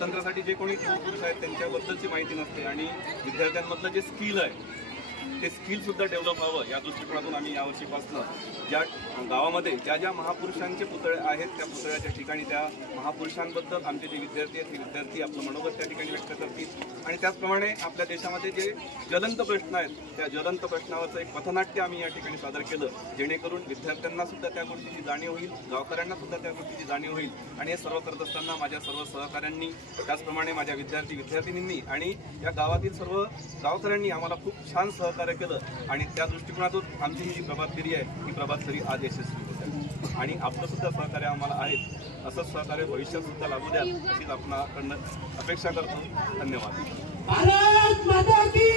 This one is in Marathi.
स्वातंत्र्यासाठी जे कोणी पुरुष आहेत त्यांच्याबद्दलची माहिती नसते आणि विद्यार्थ्यांमधलं जे स्किल आहे ते स्किल सुद्धा डेव्हलप व्हावं या दृष्टिकोनातून आम्ही यावर्षीपासून ज्या गावामध्ये ज्या ज्या महापुरुषांचे पुतळे आहेत त्या पुतळ्याच्या ठिकाणी त्या महापुरुषांबद्दल आमचे जे विद्यार्थी आहेत ते विद्यार्थी आपलं मनोगत त्या ठिकाणी व्यक्त करतील आणि त्याचप्रमाणे आपल्या देशामध्ये जे ज्वलंत प्रश्न आहेत त्या ज्वलंत प्रश्नावरचं एक पथनाट्य आम्ही या ठिकाणी सादर केलं, जेणेकरून विद्यार्थ्यांना सुद्धा त्या गोष्टीची जाणीव होईल, गावकऱ्यांना सुद्धा त्या गोष्टीची जाणीव होईल आणि हे सर्व करत असताना माझ्या सर्व सहकाऱ्यांनी त्याचप्रमाणे माझ्या विद्यार्थी-विद्यार्थिनींनी आणि या गावातील सर्व गावकऱ्यांनी आम्हाला खूप छान सहकार्य केलं आणि त्या दृष्टिकोनातून आमची ही प्रभात फेरी आहे ही प्रभात फेरी आज यशस्वी होत आहे आणि आपलं सुद्धा सहकार्य आम्हाला आहे, असंच सहकार्य भविष्यात सुद्धा लागू द्या अशीच आपणाकडनं अपेक्षा करतो. धन्यवाद. भारत माता की